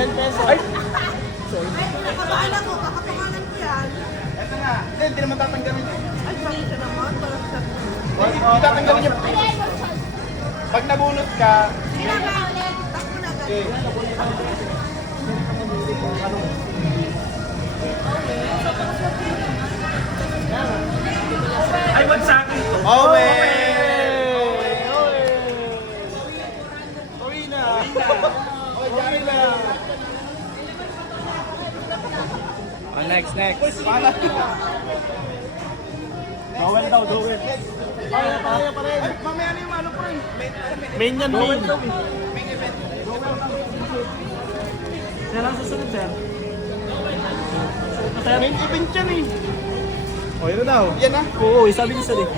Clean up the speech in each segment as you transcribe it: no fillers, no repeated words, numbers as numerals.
10 pesos. Ay! Nakabaala ko, kakapangalan ko yan. Eto na. Hindi naman tatanggalin eh. Ay, bakit siya naman? Parang sa... Hindi tatanggalin yung... Pag nabunot ka, Takbo na agad. Ay, wag sa akin to. Owe! Uwi na. Owe, dyan na. Oh, next. Pala. Dowel daw, dowel. Kaya pa rin. Ay, mamaya na yung ano pa rin. Main yan, main. Main event. Yan lang susunod, sir. Main event yan eh. O, yun daw. Yan na. Oo, sabi niyo, sir eh.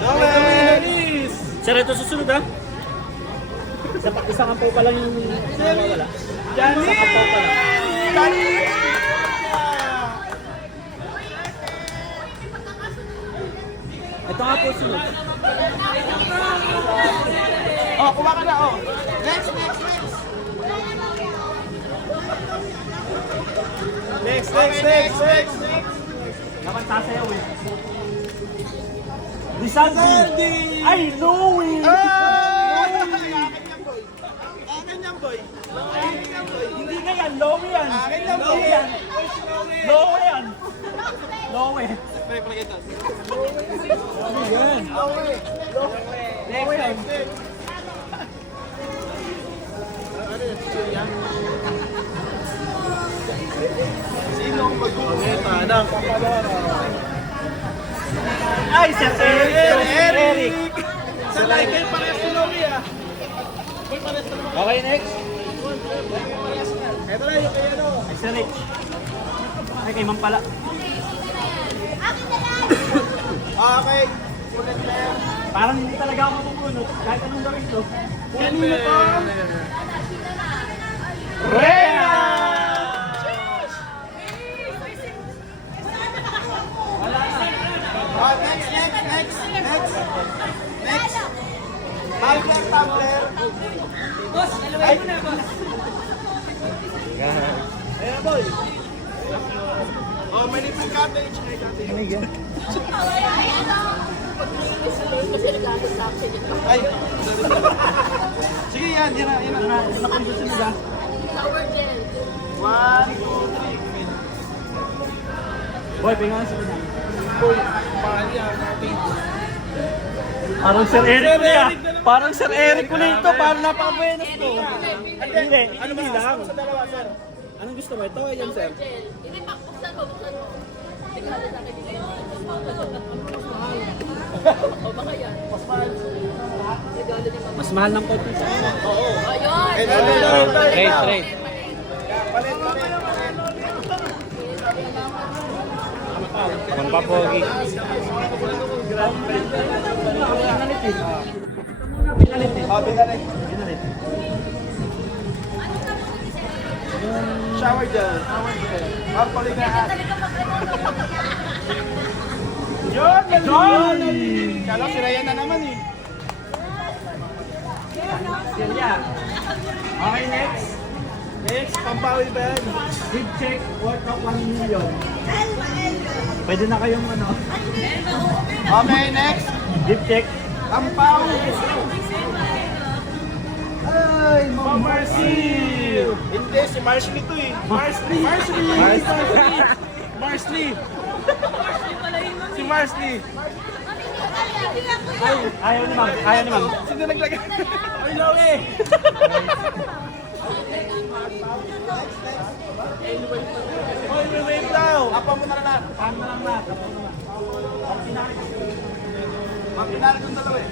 Joel! Sir, ito susunod ha? Isang ampaw pa lang yung wala. Johnny! Isang ampaw pa lang. Johnny! Ito nga po sunod. Oh, kuha ka na, oh. Next. Next. Dapat sasayaw eh. Di Sandy! Ay, Louie! Akin yan, boy. Hindi nga yan, Louie yan. Akin yan, boy. Louie yan. Louie yan. Louie. Pre, ito. Louie yan. Louie yan. Sino ang mag-uunang? Ay, Sir Eric. Sir Eric! Eric. Sa like kayo parehas si Lomi, ah. Boy, parehas na naman. Okay, next. Ito na yung kaya, no? Ay, Sir Rich. Ay, kay Ma'am pala. Okay. Ulit na yan. Parang hindi talaga ako mapupulot. Kahit anong gawin to. Kanina pa. Rhea! Next. Tumbler. Ay. Ayan, boy. Oh, may little cottage. Ay. Sige, yan na. Ano kung gusto nila? 1, 2, 3. Boy, pingan sa kanya. Boy, mahal yan. Parang Sir Eric ko yan. Parang Sir Eric ko na ito. Parang napaka-buenos to. Hindi, Ano ba lang. sa dalawa, sir? Anong gusto mo? Ito o yan, sir? Hindi, buksan mo. Tingnan sa akin. O baka yan. Mas mahal ng kopi. Ayun! Trade. Palit. Kung pa pogi. Oh, binalit. Shower gel. Paligaan. Yun! Kala si Ryan na naman eh. Okay, next. Pampawi ba yan? Big check worth of 1 million. Pwede na kayong ano. Okay, next. Big check. Ampaw. Ay, Ma'am Marcy. Hindi, si Marsley to eh. Marsley. Si Marsley. Ayaw ni ma'am. Sino naglagay? Ay, Loie! Wait daw. Apa mo na lang. Paano na lang na? Mapinari kong dalawa eh.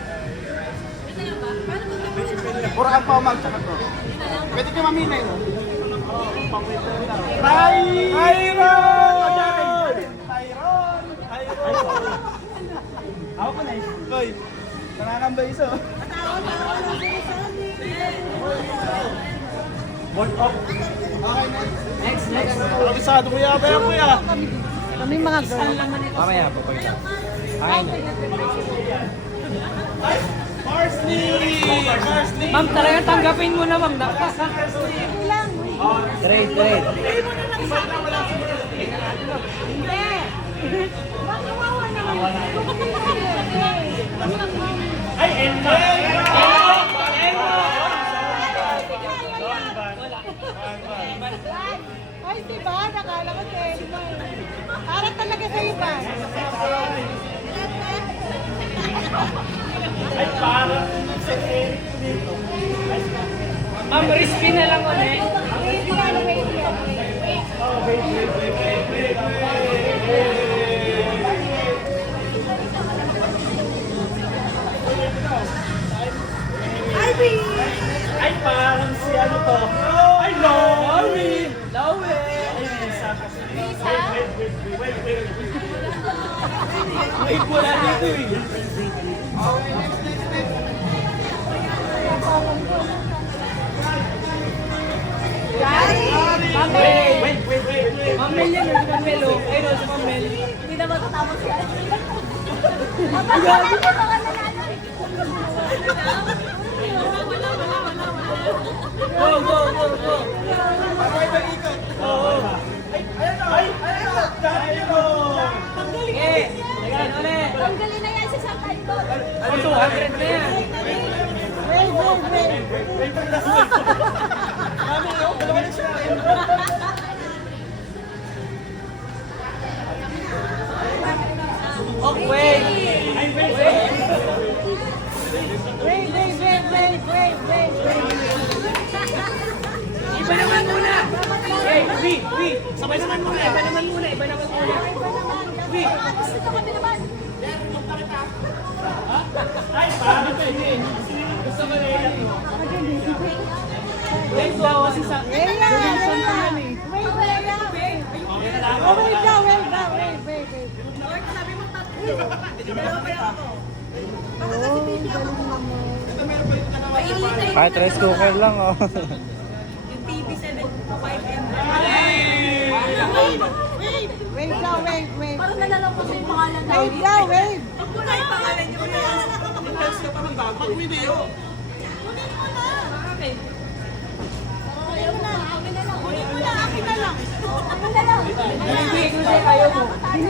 Pura ang pamag sa to. Pwede kayo mamina yun. Tyron! Ako pa na eh. Hoy, nakakambay iso. Worth of. Next. Kabisado mo yata yan, kuya. Kami mga girl. Mamaya po. Ay, Mark! Ma'am, talaga tanggapin mo na, ma'am. Great, great. Ay, Elma! Ay, diba? Nakala ko Telma. Parang talaga sa'yo ba? Ay, parang sa Eric dito. Ma'am, crispy na lang ulit. Ivy! Ay, parang si ano to. Ay, Lowy! Lowe! Ay, Lisa kasi. Wait. Wait, wala dito eh. Wait. Mamel yan, yung Mamel oh. Ayun, si Mamel. Hindi na matatapos yan. Go, go, go, go. Ay, dahil mo! Sige, ayan, ulit. Tanggalin na yan si Santa Idol. Ano, 200 na yan. Oh, wait. Ay, wait. Iba naman muna. Hey, V. Sabay naman muna. Iba naman muna. V. Gusto ko kami naman. Ay, parang pwede. Gusto mo na yan. Wait, daw kasi sa... Donation naman eh. Kahit rice cooker lang, oh. Wait. Parang nalalaw ko sa yung pangalan na. Wait. Ang muna yung pangalan niyo. Hindi, kasi ayaw mo. Kasi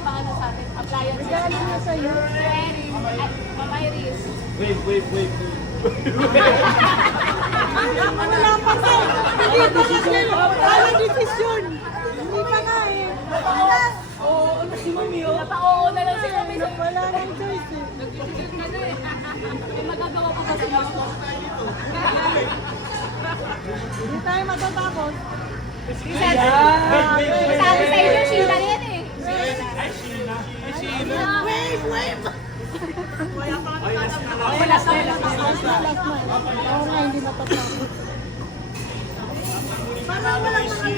pangalan sa atin. Appliance. Mama Iris. Wait. Wala pa sa. Hindi pa kasi. Wala desisyon. Hindi pa nga eh. Oo, ano si Mami oh. Napa-oo na lang si Mami. Wala nang choice eh. Nag-decision ka na eh. May magagawa pa kasi ako. Hindi tayo matatapos. Sabi sa inyo, Sheila yan eh. Ay, Sheena. Last man. Oo nga, hindi matatapos. Parang walang mga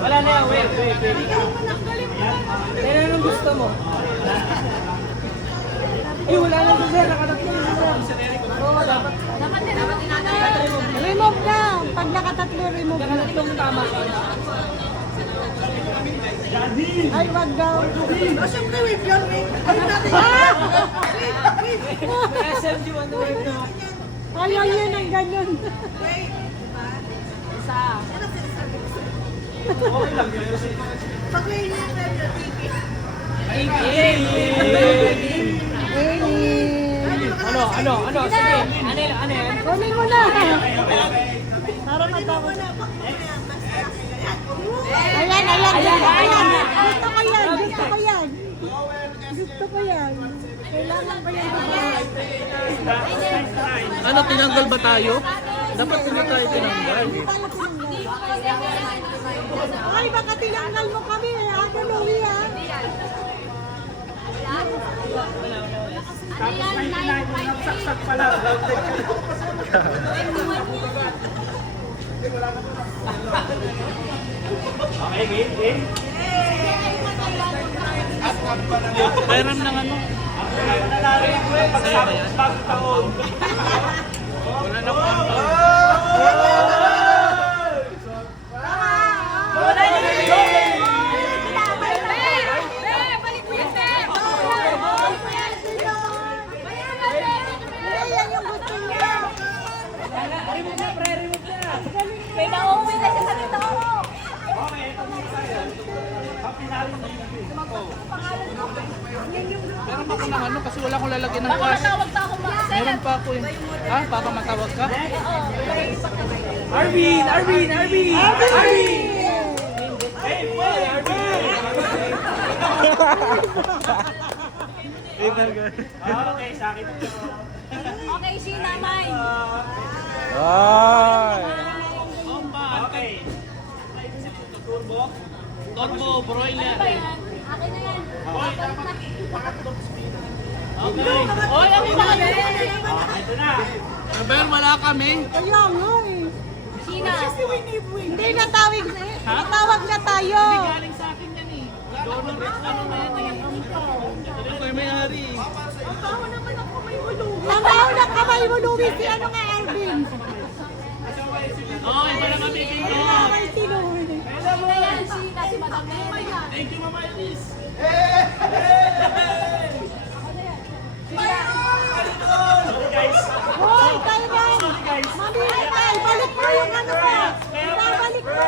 Wala na yan, wait. Kaya anong gusto mo? Eh, wala na doon sir. Nakatatlo na sir. Oo, dapat. Dapat tinatawag. remove na. Pag nakatatlo, remove na. Nakatatlong tama. Ay, wag daw. Siyempre, wait yun. SMG 1 na. Ayaw yun ang ganyan. Isa. Okay lang yun. Ano? Sige. Ano yan? Kunin mo na. Para matapos. Ayan. Gusto ko yan. Kailangan ba yan? Ano, tinanggal ba tayo? Dapat hindi tayo tinanggal. Ay, baka tinanggal mo kami. Ano, Louie, ha? Ano yan? 953. Saksak pala. Okay, game. Meron ng ano? Nangyari ko eh, pag taon. Wala na po. Balik mo yan Meron pa ako ng ano kasi wala akong lalagyan ng Baka cash. matawag pa ako mga Meron pa ako eh. Ah, baka matawag ka? Arvin! Arvin! Arvin! Arvin! Hey, boy! Arvin! Okay, sa akin. Okay, si nanay. Ay! Okay. Turbo, broiler. Ano ba yan? Akin na yan. Okay. Oy, ang ina ka Ito na. Aber, wala kami. Kaya nga eh. Sina. Hindi natawag, natawag na tayo. Galing sa akin yan eh. Donor, ano na yan eh. Ito yung may-ari. Tamaw na kamay mo, Louie. Si ano nga, Ervin? Okay, wala kami dito. Kamay si Louie. Sina yan, Sina. Si Madam Mary. Thank you, Mama Elis. Hoy, Tyron! Mamimigay! Balik mo yung ano ko! Ibabalik mo!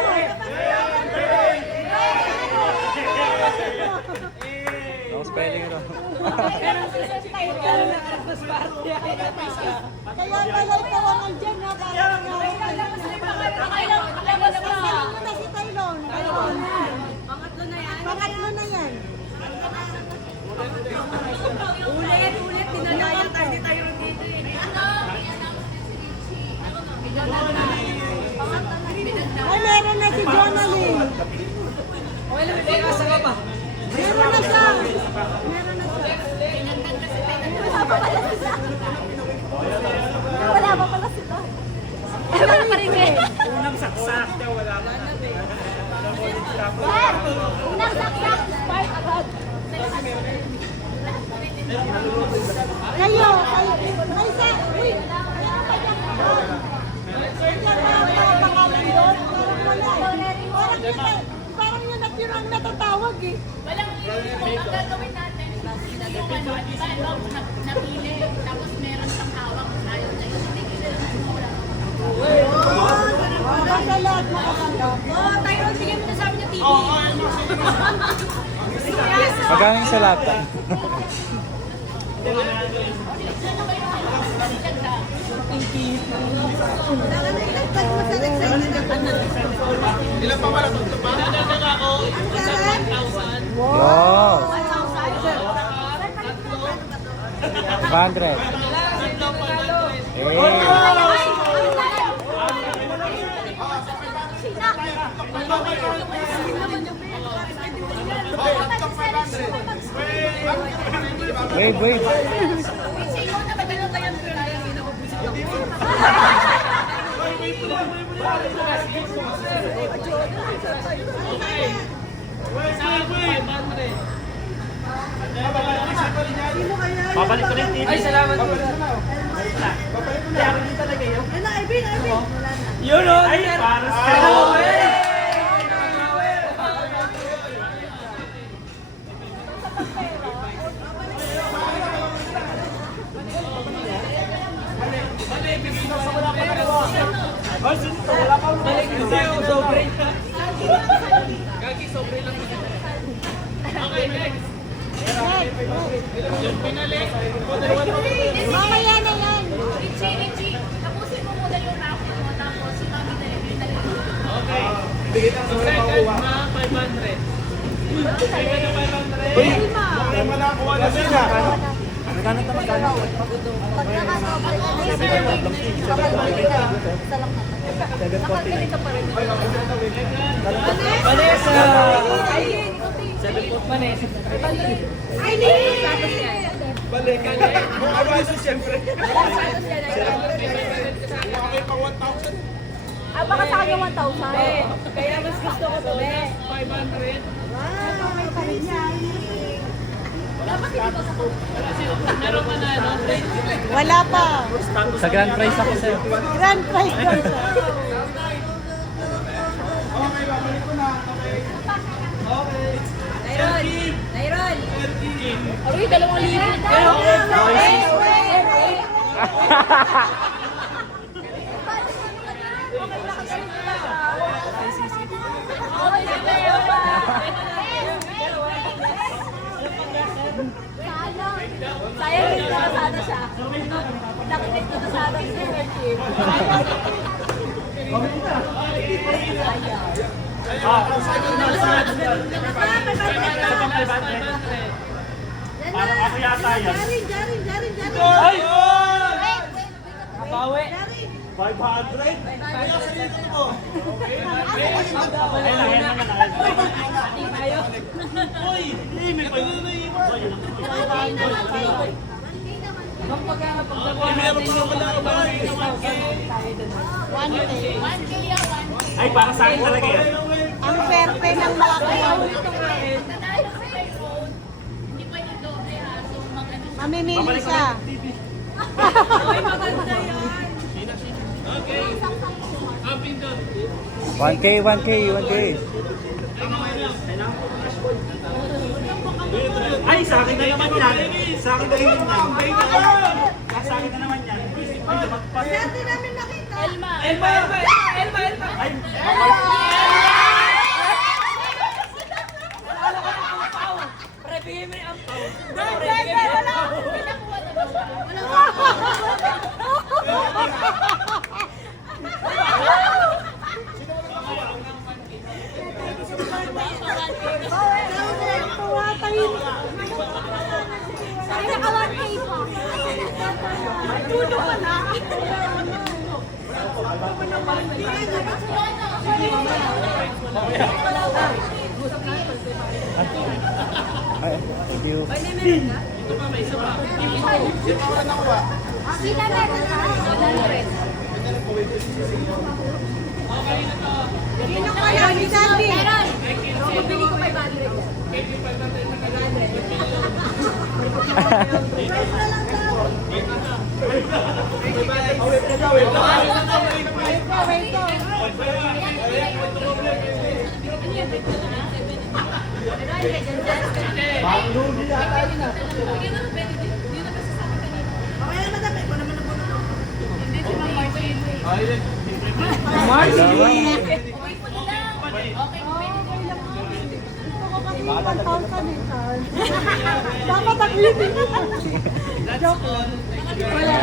No spelling ito. Kaya pala ikaw ang andyan na parang Pakailang labas na. Ano na si Tyron? Pangatlo na yan. Pangatlo na yan. Ulit, dinalayan tayo ni Tyron dito eh. Ay, meron na si Jonalyn. Okay lang, may kasa ka pa. Meron na siya. Meron na siya. Wala pa pala sila. Wala pa rin eh. Unang saksak niya, wala na. Sir, unang saksak. Spark agad. Kayo, ay sa, uy, Parang pangalan doon, parang wala eh. Parang yun at yun ang natatawag eh. Walang ang gagawin natin. Napili, tapos meron siyang hawak. Ayaw na yun. Maganda lahat, maganda. Oh, Tyron, bigyan mo na sa amin yung TV. Magkano yung salata? Ilan pa wala? Tatlo pa? Wow! 500. Hey! Wait, wait. Babalik ko na yung TV. Ay, salamat po. Ano, Irvin, Irvin. Yun o. Ay, para sa Ay, sinito, wala pa ako. Sobre. Gagi, sobre lang. Okay, next. Yung pinalik. Mamaya na yan. Richie, tapusin mo muna yung raffle mo, tapos si Mami Televita. Okay. Second na 500. Uy, may malakuha na sila. Vanessa! Balik. Kung ano ay siyempre. Okay, pang 1,000. Ah, baka sa akin 1,000. Kaya mas gusto ko to. 500. Meron ka na, no? Wala pa. Sa grand prize ako sa'yo. Grand prize daw siya. Okay, babalik ko na. Okay. Tyron! Aroy, 2,000. Okay, Kaya hindi ko nasada siya. Nakikita ko nasada si Merchip. Ako yata yan. Jarin. Ay! Bawi. 500? Ayun naman. Uy! May Ay, para sa akin talaga yan. Ang swerte ng malakayaw. Hindi pwede doble ha. So, mag-ano siya. Mamimili siya. Ay, maganda yan. 1K. Ay, sa akin na naman yan. Sa akin na naman yan. Sa akin na naman yan. Swerte namin nakita. Elma. Ay, Prebigay mo yung ampaw. Pinakuha na ba siya? Ay, naka-1K pa. Tulo ka na. Ay, thank you. Sila meron na. Sino kaya ni Sandy? Meron. Mabili ko 500. Dapat agwitin. Joke lang. Wala.